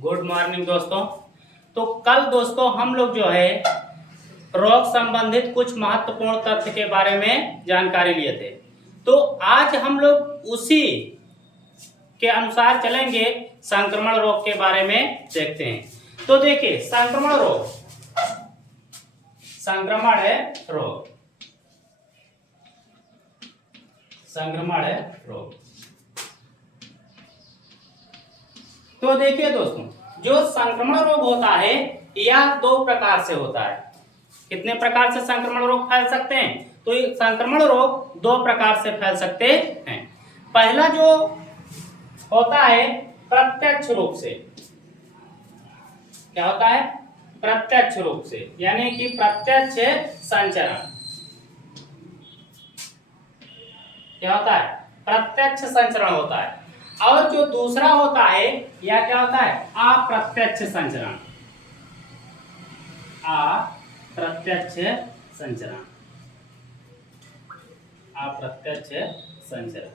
Good morning दोस्तों। तो कल दोस्तों हम लोग जो है रोग संबंधित कुछ महत्वपूर्ण तथ्य के बारे में जानकारी लिए थे। तो आज हम लोग उसी के अनुसार चलेंगे, संक्रमण रोग के बारे में देखते हैं। तो देखिए, संक्रमण रोग, संक्रमण है रोग, संक्रमण है रोग। तो देखिए दोस्तों, जो संक्रमण रोग होता है यह दो प्रकार से होता है। कितने प्रकार से संक्रमण रोग फैल सकते हैं? तो ये संक्रमण रोग दो प्रकार से फैल सकते हैं। पहला जो होता है प्रत्यक्ष रूप से, क्या होता है? प्रत्यक्ष रूप से, यानी कि प्रत्यक्ष संचरण। क्या होता है? प्रत्यक्ष संचरण होता है। और जो दूसरा होता है यह क्या होता है? अप्रत्यक्ष संचरण। अप्रत्यक्ष संचरण, अप्रत्यक्ष संचरण।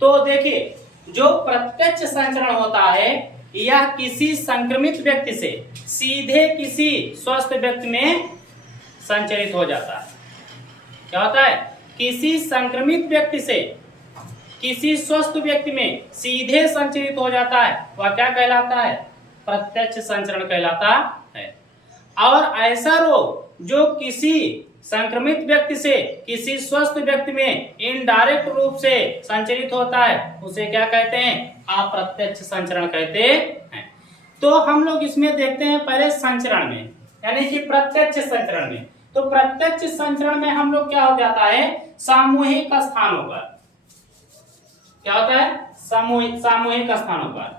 तो देखिए, जो प्रत्यक्ष संचरण होता है यह किसी संक्रमित व्यक्ति से सीधे किसी स्वस्थ व्यक्ति में संचरित हो जाता है। क्या होता है? किसी संक्रमित व्यक्ति से किसी स्वस्थ व्यक्ति में सीधे संचरित हो जाता है, वह क्या कहलाता है? प्रत्यक्ष संचरण कहलाता है। और ऐसा रोग जो किसी संक्रमित व्यक्ति से किसी स्वस्थ व्यक्ति में इनडायरेक्ट रूप से संचरित होता है, उसे क्या कहते हैं? अप्रत्यक्ष संचरण कहते हैं। तो हम लोग इसमें देखते हैं पहले संचरण में, यानी कि प्रत्यक्ष संचरण में। तो प्रत्यक्ष संचरण में हम लोग क्या हो जाता है? सामूहिक स्थानों पर। क्या होता है? सामूहिक स्थानों पर,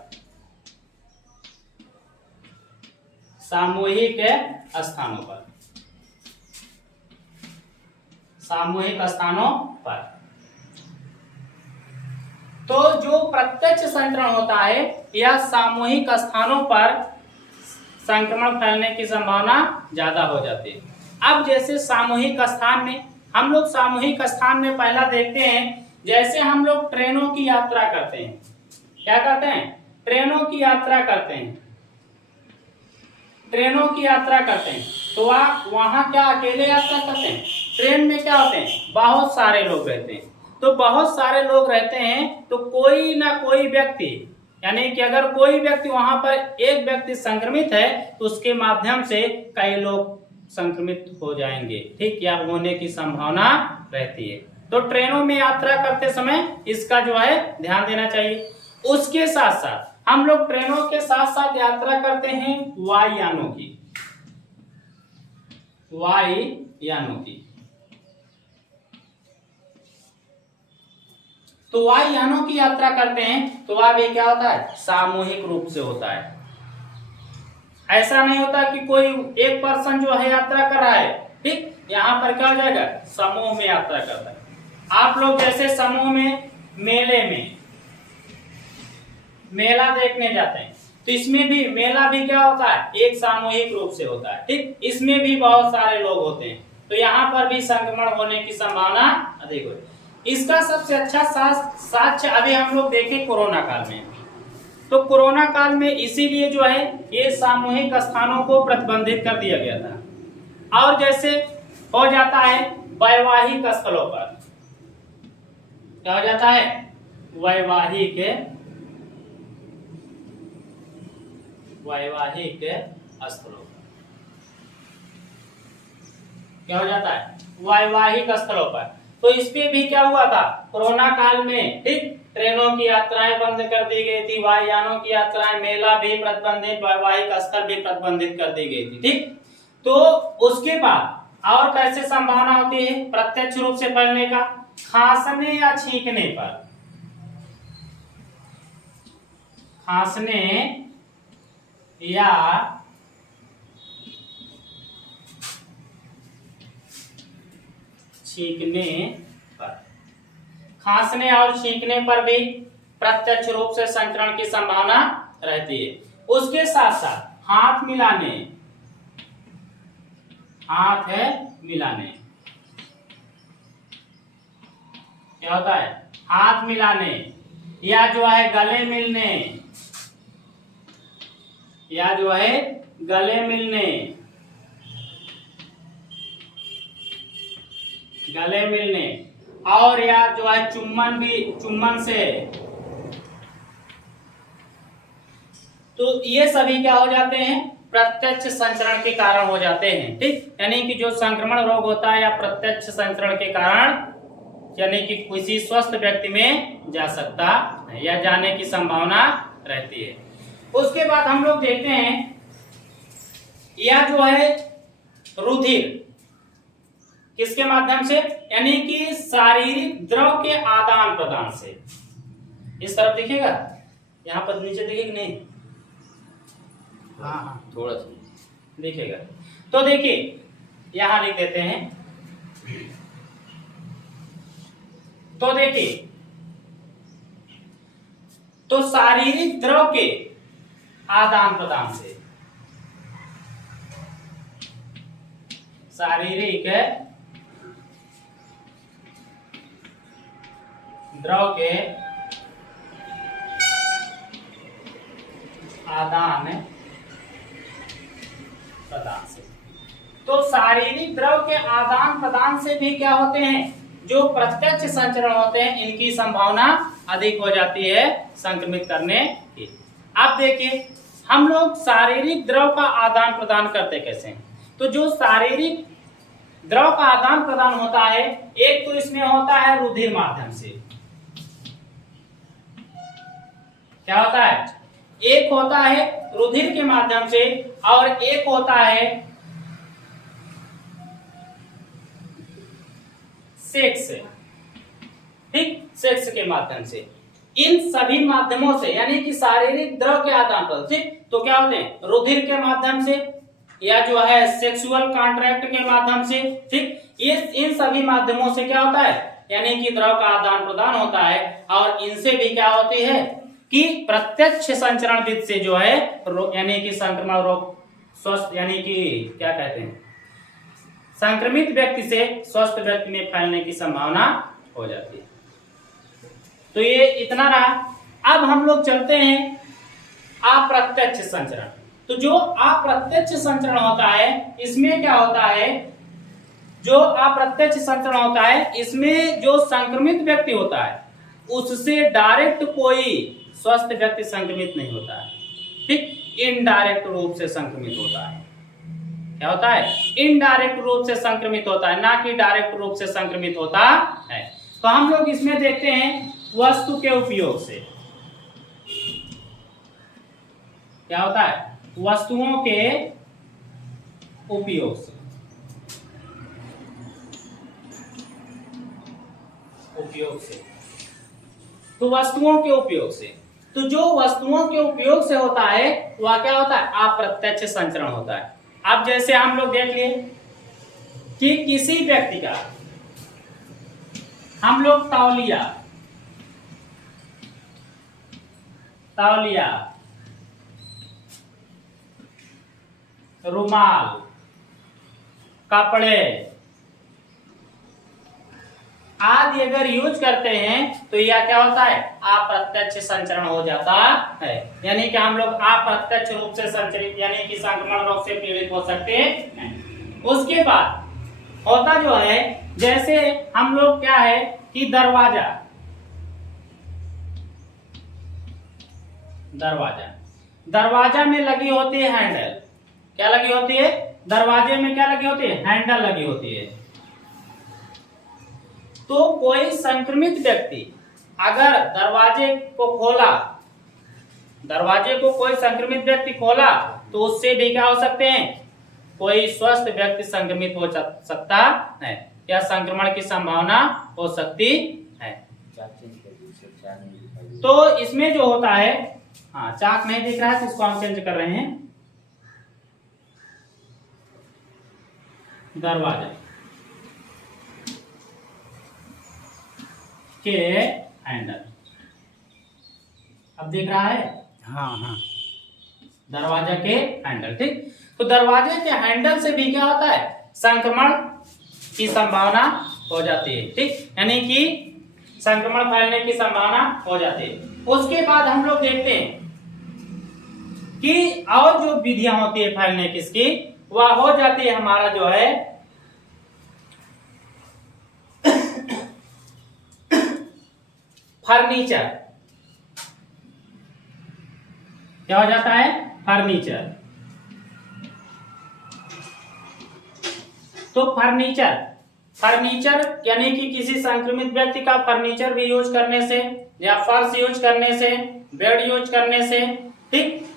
सामूहिक स्थानों पर, सामूहिक स्थानों पर। तो जो प्रत्यक्ष संचरण होता है यह सामूहिक स्थानों पर संक्रमण फैलने की संभावना ज्यादा हो जाती है। अब जैसे सामूहिक स्थान में, हम लोग सामूहिक स्थान में पहला देखते हैं, जैसे हम लोग ट्रेनों की यात्रा करते हैं। क्या करते हैं? ट्रेनों की यात्रा करते हैं, ट्रेनों की यात्रा करते हैं। तो वहां क्या अकेले यात्रा करते हैं? ट्रेन में क्या होते हैं? बहुत सारे लोग रहते हैं। तो बहुत सारे लोग रहते हैं तो कोई ना कोई व्यक्ति, यानी कि अगर कोई व्यक्ति वहां पर एक व्यक्ति संक्रमित है तो उसके माध्यम से कई लोग संक्रमित हो जाएंगे, ठीक, या होने की संभावना रहती है। तो ट्रेनों में यात्रा करते समय इसका जो है ध्यान देना चाहिए। उसके साथ साथ हम लोग ट्रेनों के साथ साथ यात्रा करते हैं वायुयानों की, वायुयानों की। तो वायुयानों की यात्रा करते हैं तो वह भी क्या होता है? सामूहिक रूप से होता है। ऐसा नहीं होता कि कोई एक पर्सन जो है यात्रा कर रहा है, ठीक, यहाँ पर क्या हो जाएगा? समूह में यात्रा करता है। आप लोग जैसे समूह में मेले में मेला देखने जाते हैं, तो इसमें भी मेला भी क्या होता है? एक सामूहिक रूप से होता है, ठीक, इसमें भी बहुत सारे लोग होते हैं। तो यहाँ पर भी संक्रमण होने की संभावना अधिक होती है। इसका सबसे अच्छा साक्ष्य अभी हम लोग देखें कोरोना काल में। तो कोरोना काल में इसीलिए जो है ये सामूहिक स्थानों को प्रतिबंधित कर दिया गया था। और जैसे हो जाता है वैवाहिक स्थलों पर, क्या हो जाता है? वैवाहिक स्थलों पर क्या हो जाता है? वैवाहिक स्थलों पर। तो इसमें भी क्या हुआ था कोरोना काल में, ठीक, ट्रेनों की यात्राएं बंद कर दी गई थी, वायुयानों की यात्राएं, मेला भी प्रतिबंधित, वैवाहिक स्थल भी प्रतिबंधित कर दी गई थी, ठीक। तो उसके बाद और कैसे संभावना होती है प्रत्यक्ष रूप से फैलने का? खांसने या छींकने पर, खांसने या छींकने पर, खांसने और छींकने पर भी प्रत्यक्ष रूप से संक्रमण की संभावना रहती है। उसके साथ साथ हाथ मिलाने, हाथ मिलाने, क्या होता है? हाथ मिलाने या जो है गले मिलने, या जो है गले मिलने, गले मिलने, और या जो है चुम्बन भी, चुम्बन से। तो ये सभी क्या हो जाते हैं, प्रत्यक्ष संचरण के कारण हो जाते हैं। ठीक, यानी कि जो संक्रमण रोग होता है या प्रत्यक्ष संचरण के कारण, यानी कि किसी स्वस्थ व्यक्ति में जा सकता है या जाने की संभावना रहती है। उसके बाद हम लोग देखते हैं यह जो है रुधिर किसके माध्यम से, यानी कि शारीरिक द्रव के आदान प्रदान से। इस तरफ देखिएगा, यहाँ पर नीचे देखिए नहीं, हाँ थोड़ा सा देखिएगा। तो देखिए यहां लिख देते हैं। तो देखिए, तो शारीरिक द्रव के आदान प्रदान से, शारीरिक द्रव के आदान प्रदान से। तो शारीरिक द्रव के आदान प्रदान से भी क्या होते हैं, जो प्रत्यक्ष संचरण होते हैं, इनकी संभावना अधिक हो जाती है संक्रमित करने की। अब देखिए हम लोग शारीरिक द्रव का आदान प्रदान करते कैसे हैं। तो जो शारीरिक द्रव का आदान प्रदान होता है, एक तो इसमें होता है रुधिर माध्यम से, क्या होता है, एक होता है रुधिर के माध्यम से और एक होता है सेक्स, ठीक, सेक्स के माध्यम से। इन सभी माध्यमों से, यानी कि शारीरिक द्रव के आदान प्रदान, ठीक, तो क्या होते हैं, रुधिर के माध्यम से या जो है सेक्सुअल कॉन्ट्रैक्ट के माध्यम से, ठीक, ये इन सभी माध्यमों से क्या होता है, यानी कि द्रव का आदान प्रदान होता है। और इनसे भी क्या होती है कि प्रत्यक्ष संचरण विधि से जो है यानी कि संक्रमण रोग स्वस्थ, यानी कि क्या कहते हैं, संक्रमित व्यक्ति से स्वस्थ व्यक्ति में फैलने की संभावना हो जाती है। तो ये इतना रहा। अब हम लोग चलते हैं अप्रत्यक्ष संचरण। तो जो अप्रत्यक्ष संचरण होता है, इसमें क्या होता है, जो अप्रत्यक्ष संचरण होता है, इसमें जो संक्रमित व्यक्ति होता है उससे डायरेक्ट कोई स्वस्थ व्यक्ति संक्रमित नहीं होता है, ठीक, इनडायरेक्ट रूप से संक्रमित होता है। क्या होता है, इनडायरेक्ट रूप से संक्रमित होता है, ना कि डायरेक्ट रूप से संक्रमित होता है। तो हम लोग इसमें देखते हैं वस्तु के उपयोग से। क्या होता है, वस्तुओं के उपयोग से, उपयोग से। तो वस्तुओं के उपयोग से, तो जो वस्तुओं के उपयोग से होता है वह क्या होता है, अप्रत्यक्ष संचरण होता है। अब जैसे हम लोग देख लिए कि किसी व्यक्ति का हम लोग तौलिया, तौलिया, रुमाल, कपड़े आदि अगर यूज करते हैं तो यह क्या होता है, अप्रत्यक्ष संचरण हो जाता है। यानी कि हम लोग अप्रत्यक्ष रूप से संचरित, यानी कि संक्रमण रोग से पीड़ित हो सकते हैं। उसके बाद होता जो है, जैसे हम लोग क्या है कि दरवाजा, दरवाजा, दरवाजा में लगी होती है हैंडल। क्या लगी होती है, दरवाजे में क्या लगी होती है, हैंडल लगी होती है। तो कोई संक्रमित व्यक्ति अगर दरवाजे को खोला, दरवाजे को कोई संक्रमित व्यक्ति खोला, तो उससे भी क्या हो सकते हैं, कोई स्वस्थ व्यक्ति संक्रमित हो सकता है या संक्रमण की संभावना हो सकती है। तो इसमें जो होता है, हाँ चाक नहीं दिख रहा है तो इसको हम चेंज कर रहे हैं। दरवाजा के हैंडल, अब दिख रहा है, हाँ हाँ, दरवाजा के हैंडल, ठीक। तो दरवाजे के हैंडल से भी क्या होता है, संक्रमण की संभावना हो जाती है, ठीक। यानी कि संक्रमण फैलने की संभावना हो जाती है। उसके बाद हम लोग देखते हैं कि और जो विधियां होती है फैलने की इसकी, वह हो जाती है हमारा जो है फर्नीचर। क्या हो जाता है? फर्नीचर। तो फर्नीचर यानी कि किसी संक्रमित व्यक्ति का फर्नीचर भी यूज करने से, या फर्श यूज करने से, बेड यूज करने से, ठीक,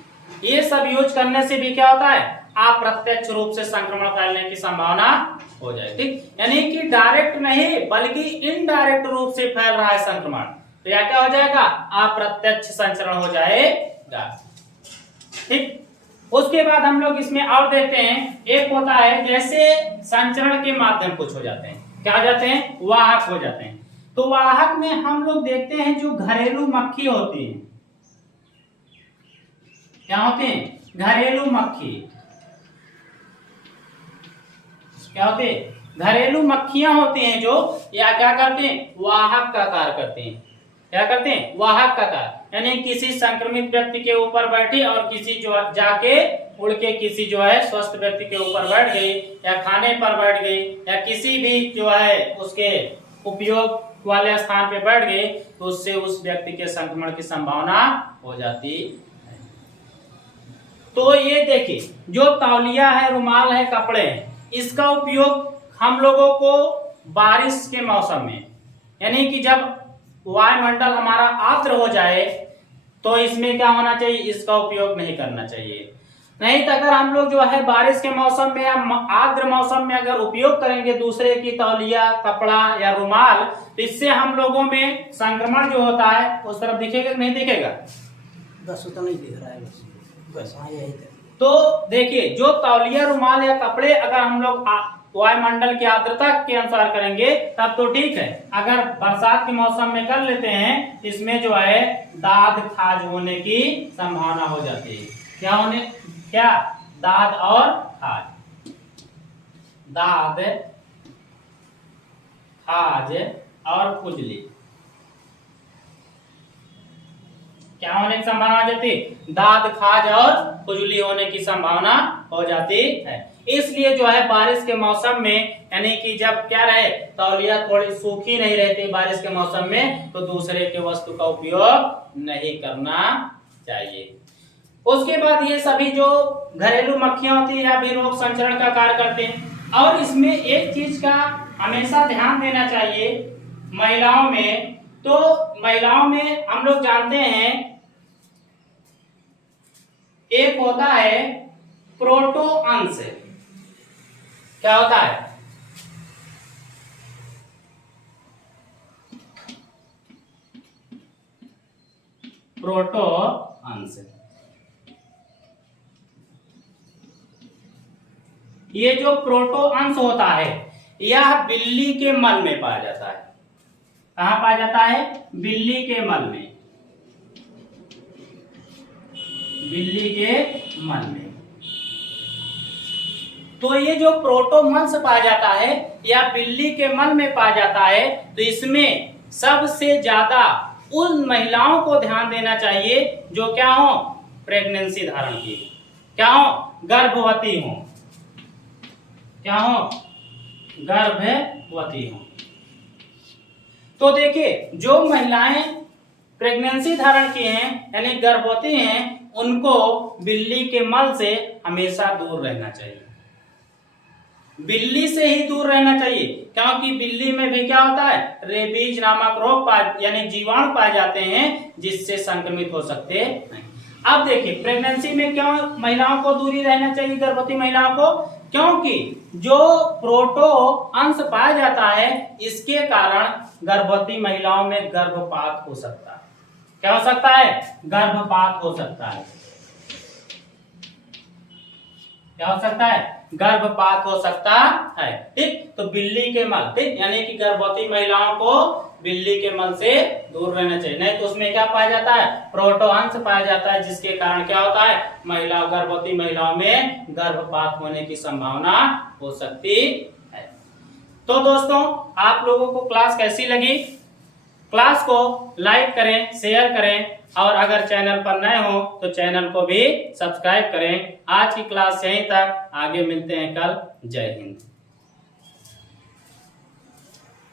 ये सब यूज करने से भी क्या होता है? अप्रत्यक्ष रूप से संक्रमण फैलने की संभावना हो जाए, ठीक, यानी कि डायरेक्ट नहीं बल्कि इनडायरेक्ट रूप से फैल रहा है संक्रमण, तो यह क्या हो जाएगा? अप्रत्यक्ष संचरण हो जाएगा, ठीक। उसके बाद हम लोग इसमें और देखते हैं, एक होता है जैसे संचरण के माध्यम कुछ हो जाते हैं, क्या हो जाते हैं? वाहक हो जाते हैं। तो वाहक में हम लोग देखते हैं जो घरेलू मक्खी होती है, क्या होते हैं? घरेलू मक्खी। क्या होते हैं? घरेलू मक्खियां होती हैं जो, या क्या करते हैं? वाहक का कार्य करते हैं। क्या करते हैं? वाहक का कार्य, यानी किसी संक्रमित व्यक्ति के ऊपर बैठी और किसी जो जाके उड़ के किसी जो है स्वस्थ व्यक्ति के ऊपर बैठ गई, या खाने पर बैठ गई, या किसी भी जो है उसके उपयोग वाले स्थान पे बैठ गए, तो उससे उस व्यक्ति के संक्रमण की संभावना हो जाती है। तो ये देखिए, जो तौलिया है, रुमाल है, कपड़े हैं, इसका उपयोग हम लोगों को बारिश के मौसम में, यानी कि जब वायुमंडल हमारा आर्द्र हो जाए तो इसमें क्या होना चाहिए? इसका उपयोग नहीं करना चाहिए। नहीं तो अगर हम लोग जो है बारिश के मौसम में या आर्द्र मौसम में अगर उपयोग करेंगे दूसरे की तौलिया, कपड़ा या रुमाल, तो इससे हम लोगों में संक्रमण जो होता है उस तरफ दिखेगा कि नहीं दिखेगा? बस उतना ही दिख रहा है, बस हाँ यही। तो देखिए, जो तौलिया, रुमाल या कपड़े अगर हम लोग वायुमंडल की आर्द्रता के अनुसार करेंगे तब तो ठीक है। अगर बरसात के मौसम में कर लेते हैं, इसमें जो है दाद खाज होने की संभावना हो जाती है। क्या? दाद और खाज। दाद, खाज और खुजली क्या होने की संभावना हो जाती? दाद, खाज और खुजली होने की संभावना हो जाती है। इसलिए जो है बारिश के मौसम में, यानी कि जब क्या रहे, तौलिया थोड़ी सूखी नहीं रहती बारिश के मौसम में, तो दूसरे के वस्तु का उपयोग नहीं करना चाहिए। उसके बाद ये सभी जो घरेलू मक्खियां होती है या भी रोग संचरण का कार्य करते हैं। और इसमें एक चीज का हमेशा ध्यान देना चाहिए महिलाओं में, तो महिलाओं में हम लोग जानते हैं एक होता है प्रोटो अंश। क्या होता है? प्रोटो अंश। ये जो प्रोटो अंश होता है यह बिल्ली के मल में पाया जाता है। कहां पाया जाता है? बिल्ली के मल में। बिल्ली के मल में। तो ये जो प्रोटोमंस पाया जाता है या बिल्ली के मल में पाया जाता है, तो इसमें सबसे ज्यादा उन महिलाओं को ध्यान देना चाहिए जो क्या हो? प्रेगनेंसी धारण की, क्या हो? गर्भवती हो, क्या हो? गर्भवती हो। तो देखिए, जो महिलाएं प्रेगनेंसी धारण की हैं यानी गर्भवती हैं, उनको बिल्ली के मल से हमेशा दूर रहना चाहिए। बिल्ली से ही दूर रहना चाहिए, क्योंकि बिल्ली में भी क्या होता है? रेबीज नामक रोग यानी जीवाणु पाए जाते हैं, जिससे संक्रमित हो सकते हैं। अब देखिए, प्रेगनेंसी में क्यों महिलाओं को दूरी रहना चाहिए, गर्भवती महिलाओं को? क्योंकि जो प्रोटो अंश पाया जाता है, इसके कारण गर्भवती महिलाओं में गर्भपात हो सकता है। क्या हो सकता है? गर्भपात हो सकता है। क्या हो सकता है? गर्भपात हो सकता है, ठीक। तो बिल्ली के मल, ठीक, यानी कि गर्भवती महिलाओं को बिल्ली के मल से दूर रहना चाहिए। नहीं तो उसमें क्या पाया जाता है? प्रोटो अंश पाया जाता है, जिसके कारण क्या होता है? गर्भवती महिलाओं में गर्भपात होने की संभावना हो सकती है। तो दोस्तों, आप लोगों को क्लास कैसी लगी? क्लास को लाइक करें, शेयर करें और अगर चैनल पर नए हो तो चैनल को भी सब्सक्राइब करें। आज की क्लास यहीं तक, आगे मिलते हैं कल। जय हिंद।